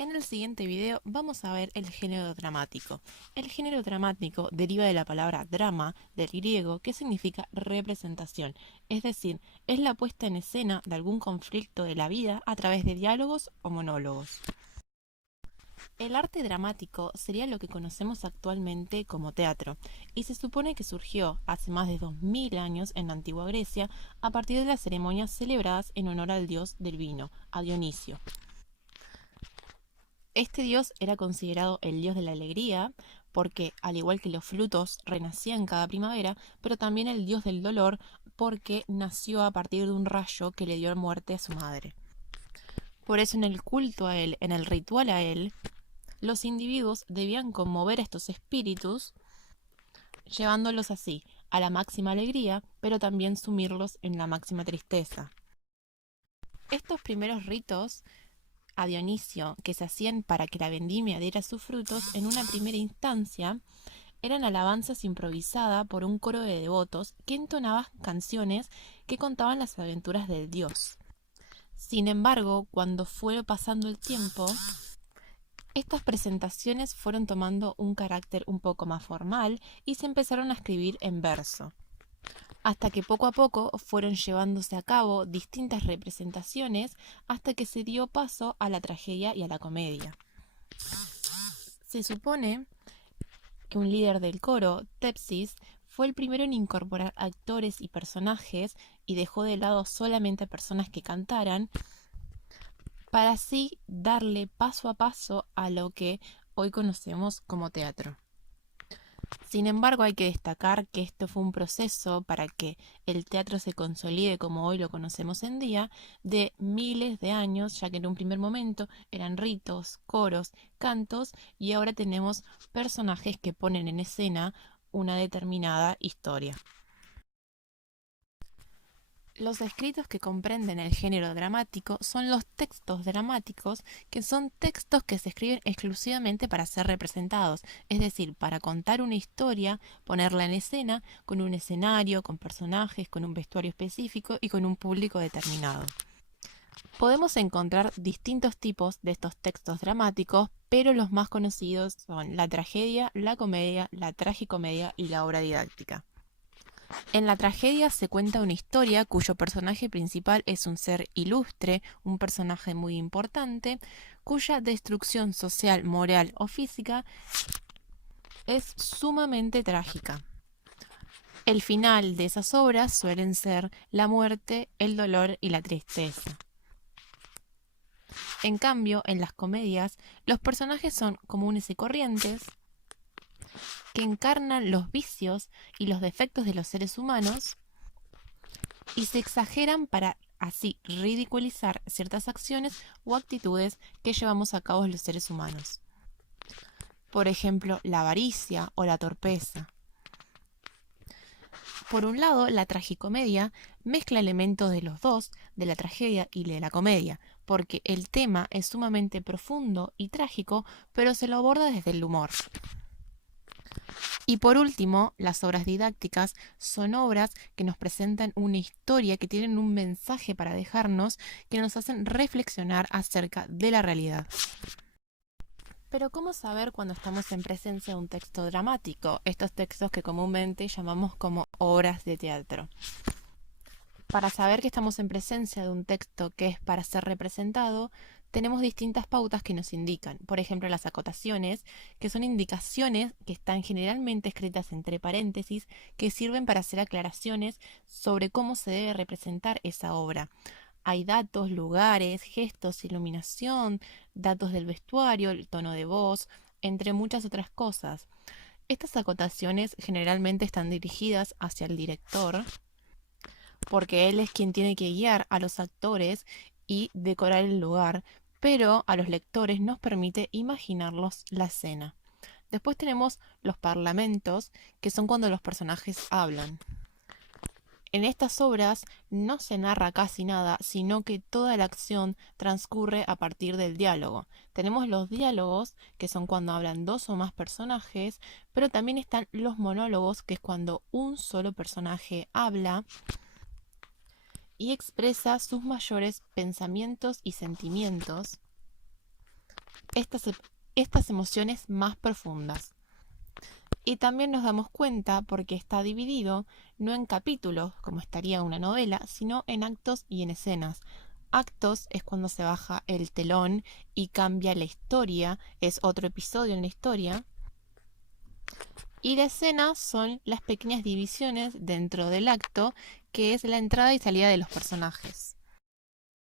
En el siguiente video vamos a ver el género dramático. El género dramático deriva de la palabra drama del griego que significa representación, es decir, es la puesta en escena de algún conflicto de la vida a través de diálogos o monólogos. El arte dramático sería lo que conocemos actualmente como teatro, y se supone que surgió hace más de 2000 años en la antigua Grecia a partir de las ceremonias celebradas en honor al dios del vino, a Dionisio. Este dios era considerado el dios de la alegría porque, al igual que los frutos, renacían cada primavera, pero también el dios del dolor porque nació a partir de un rayo que le dio muerte a su madre. Por eso en el culto a él, en el ritual a él, los individuos debían conmover a estos espíritus, llevándolos así a la máxima alegría, pero también sumirlos en la máxima tristeza. Estos primeros ritos a Dionisio que se hacían para que la vendimia diera sus frutos, en una primera instancia eran alabanzas improvisadas por un coro de devotos que entonaban canciones que contaban las aventuras del dios. Sin embargo, cuando fue pasando el tiempo, estas presentaciones fueron tomando un carácter un poco más formal y se empezaron a escribir en verso, hasta que poco a poco fueron llevándose a cabo distintas representaciones hasta que se dio paso a la tragedia y a la comedia. Se supone que un líder del coro, Tepsis, fue el primero en incorporar actores y personajes y dejó de lado solamente personas que cantaran, para así darle paso a paso a lo que hoy conocemos como teatro. Sin embargo, hay que destacar que esto fue un proceso para que el teatro se consolide como hoy lo conocemos en día, de miles de años, ya que en un primer momento eran ritos, coros, cantos, y ahora tenemos personajes que ponen en escena una determinada historia. Los escritos que comprenden el género dramático son los textos dramáticos, que son textos que se escriben exclusivamente para ser representados, es decir, para contar una historia, ponerla en escena, con un escenario, con personajes, con un vestuario específico y con un público determinado. Podemos encontrar distintos tipos de estos textos dramáticos, pero los más conocidos son la tragedia, la comedia, la tragicomedia y la obra didáctica. En la tragedia se cuenta una historia cuyo personaje principal es un ser ilustre, un personaje muy importante, cuya destrucción social, moral o física es sumamente trágica. El final de esas obras suelen ser la muerte, el dolor y la tristeza. En cambio, en las comedias, los personajes son comunes y corrientes, que encarnan los vicios y los defectos de los seres humanos y se exageran para así ridiculizar ciertas acciones o actitudes que llevamos a cabo los seres humanos. Por ejemplo, la avaricia o la torpeza. Por un lado, la tragicomedia mezcla elementos de los dos, de la tragedia y de la comedia, porque el tema es sumamente profundo y trágico, pero se lo aborda desde el humor. Y por último, las obras didácticas son obras que nos presentan una historia, que tienen un mensaje para dejarnos, que nos hacen reflexionar acerca de la realidad. Pero ¿cómo saber cuando estamos en presencia de un texto dramático? Estos textos que comúnmente llamamos como obras de teatro. Para saber que estamos en presencia de un texto que es para ser representado, tenemos distintas pautas que nos indican. Por ejemplo, las acotaciones, que son indicaciones que están generalmente escritas entre paréntesis, que sirven para hacer aclaraciones sobre cómo se debe representar esa obra. Hay datos, lugares, gestos, iluminación, datos del vestuario, el tono de voz, entre muchas otras cosas. Estas acotaciones generalmente están dirigidas hacia el director, porque él es quien tiene que guiar a los actores y decorar el lugar, pero a los lectores nos permite imaginarlos la escena. Después tenemos los parlamentos, que son cuando los personajes hablan. En estas obras no se narra casi nada, sino que toda la acción transcurre a partir del diálogo. Tenemos los diálogos, que son cuando hablan dos o más personajes, pero también están los monólogos, que es cuando un solo personaje habla y expresa sus mayores pensamientos y sentimientos. estas, estas emociones más profundas. Y también nos damos cuenta porque está dividido no en capítulos, como estaría una novela, sino en actos y en escenas. Actos es cuando se baja el telón y cambia la historia, es otro episodio en la historia. Y la escena son las pequeñas divisiones dentro del acto, que es la entrada y salida de los personajes.